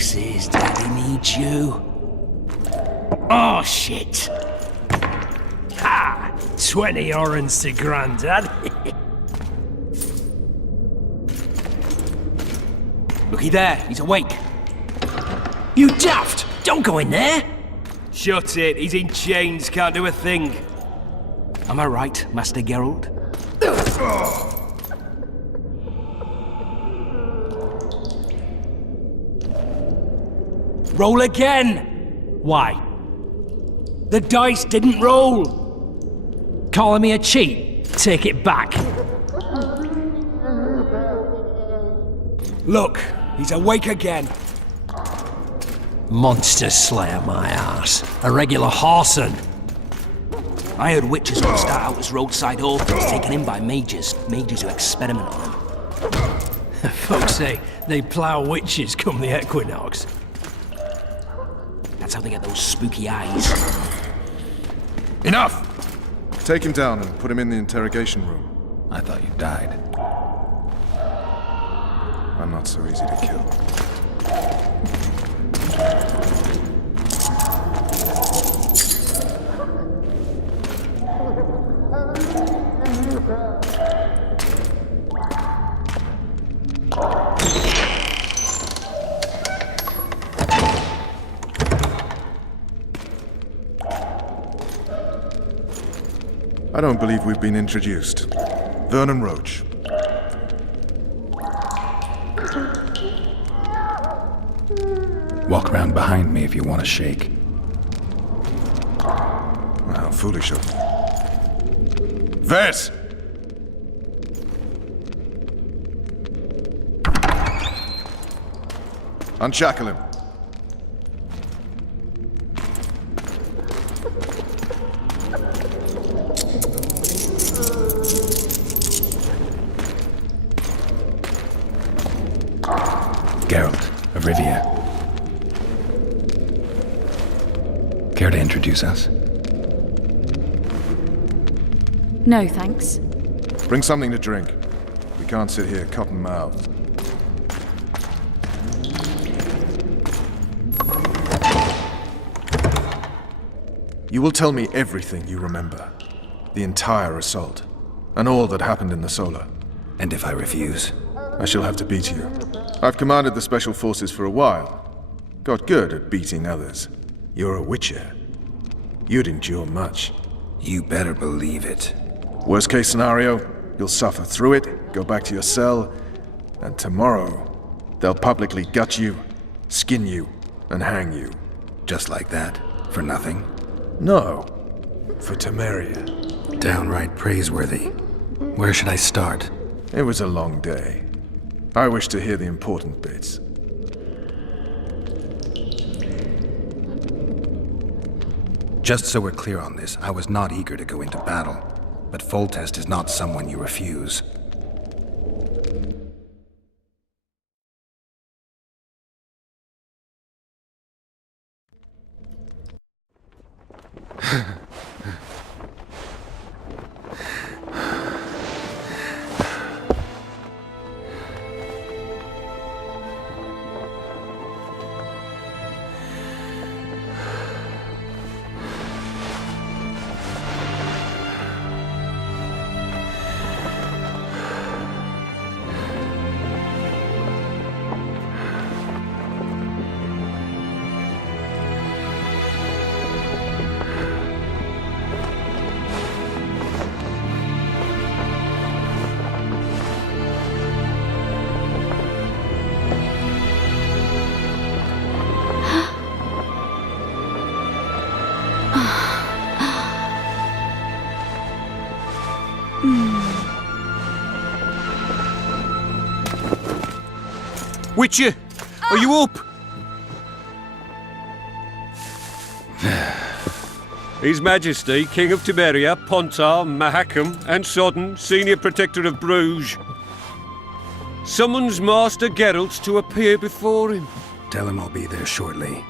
Fixes, Daddy needs you. Oh, shit. Ha! 20 orens to Grandad. Looky there, he's awake. You daft! Don't go in there! Shut it, he's in chains, can't do a thing. Am I right, Master Geralt? Roll again! Why? The dice didn't roll! Calling me a cheat? Take it back. Look, he's awake again. Monster Slayer, my ass. A regular whoreson. I heard witches will start out as roadside orphans taken in by mages. Mages who experiment on them. Folks say they plough witches come the equinox. That's how they get those spooky eyes. Enough! Take him down and put him in the interrogation room. I thought you died. I'm not so easy to kill. I don't believe we've been introduced. Vernon Roach. Walk around behind me if you want to shake. How foolish of me. Vess! Unshackle him. Geralt of Rivia. Care to introduce us? No, thanks. Bring something to drink. We can't sit here cotton-mouthed. You will tell me everything you remember. The entire assault. And all that happened in the Solar. And if I refuse? I shall have to beat you. I've commanded the Special Forces for a while. Got good at beating others. You're a Witcher. You'd endure much. You better believe it. Worst case scenario, you'll suffer through it, go back to your cell, and tomorrow, they'll publicly gut you, skin you, and hang you. Just like that? For nothing? No. For Temeria. Downright praiseworthy. Where should I start? It was a long day. I wish to hear the important bits. Just so we're clear on this, I was not eager to go into battle. But Foltest is not someone you refuse. Witcher, are you up? His Majesty, King of Temeria, Pontar, Mahakam, and Sodden, Senior Protector of Bruges, summons Master Geralt to appear before him. Tell him I'll be there shortly.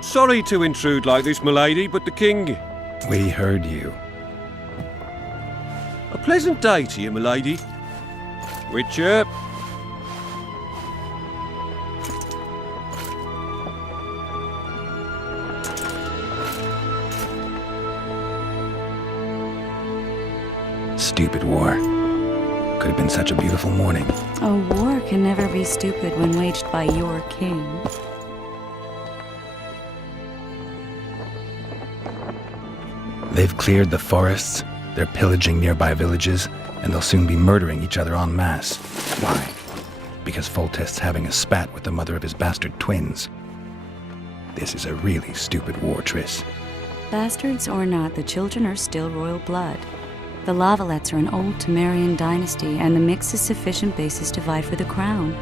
Sorry to intrude like this, milady, but the King... We heard you. A pleasant day to you, milady. Witcher. stupid war. Could have been such a beautiful morning. A war can never be stupid when waged by your king. They've cleared the forests, they're pillaging nearby villages, and they'll soon be murdering each other en masse. Why? Because Foltest's having a spat with the mother of his bastard twins. This is a really stupid war, Triss. Bastards or not, the children are still royal blood. The Lavalettes are an old Temerian dynasty, and the mix is sufficient basis to vie for the crown.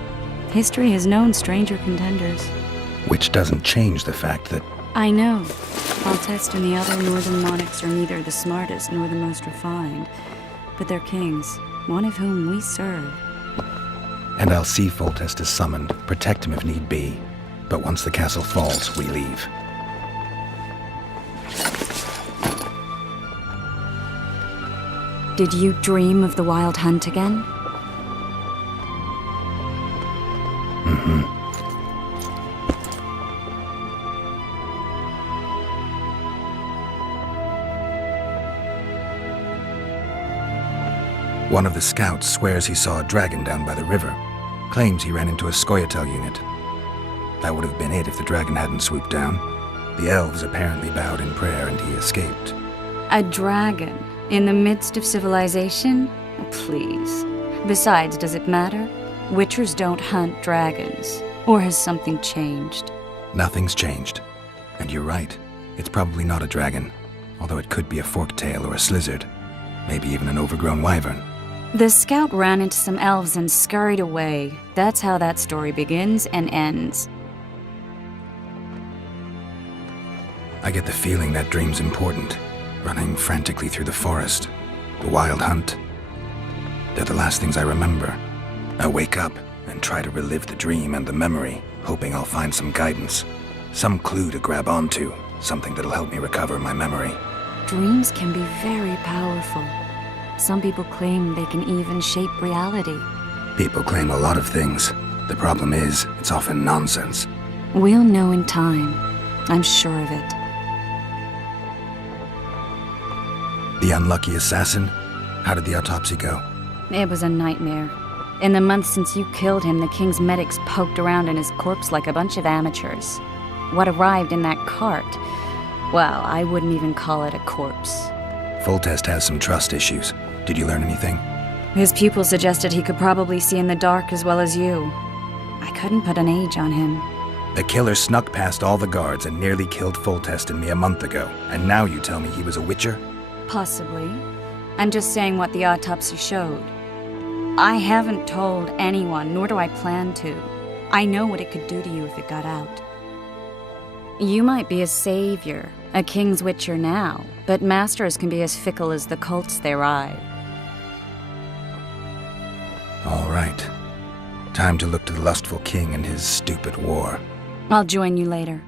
History has known stranger contenders. Which doesn't change the fact that I know. Foltest and the other northern monarchs are neither the smartest nor the most refined, but they're kings, one of whom we serve. And I'll see Foltest is summoned, protect him if need be. But once the castle falls, we leave. Did you dream of the Wild Hunt again? Mm-hmm. One of the scouts swears he saw a dragon down by the river. Claims he ran into a Scoia'tael unit. That would have been it if the dragon hadn't swooped down. The elves apparently bowed in prayer and he escaped. A dragon? In the midst of civilization? Please. Besides, does it matter? Witchers don't hunt dragons. Or has something changed? Nothing's changed. And you're right. It's probably not a dragon. Although it could be a forktail or a slizzard. Maybe even an overgrown wyvern. The scout ran into some elves and scurried away. That's how that story begins and ends. I get the feeling that dream's important. Running frantically through the forest. The wild hunt. They're the last things I remember. I wake up and try to relive the dream and the memory, hoping I'll find some guidance. Some clue to grab onto. Something that'll help me recover my memory. Dreams can be very powerful. Some people claim they can even shape reality. People claim a lot of things. The problem is, it's often nonsense. We'll know in time. I'm sure of it. The unlucky assassin? How did the autopsy go? It was a nightmare. In the months since you killed him, the king's medics poked around in his corpse like a bunch of amateurs. What arrived in that cart? Well, I wouldn't even call it a corpse. Foltest has some trust issues. Did you learn anything? His pupil suggested he could probably see in the dark as well as you. I couldn't put an age on him. The killer snuck past all the guards and nearly killed Foltest and me a month ago. And now you tell me he was a witcher? Possibly. I'm just saying what the autopsy showed. I haven't told anyone, nor do I plan to. I know what it could do to you if it got out. You might be a savior, a king's witcher now, but masters can be as fickle as the cults they ride. All right. Time to look to the lustful king and his stupid war. I'll join you later.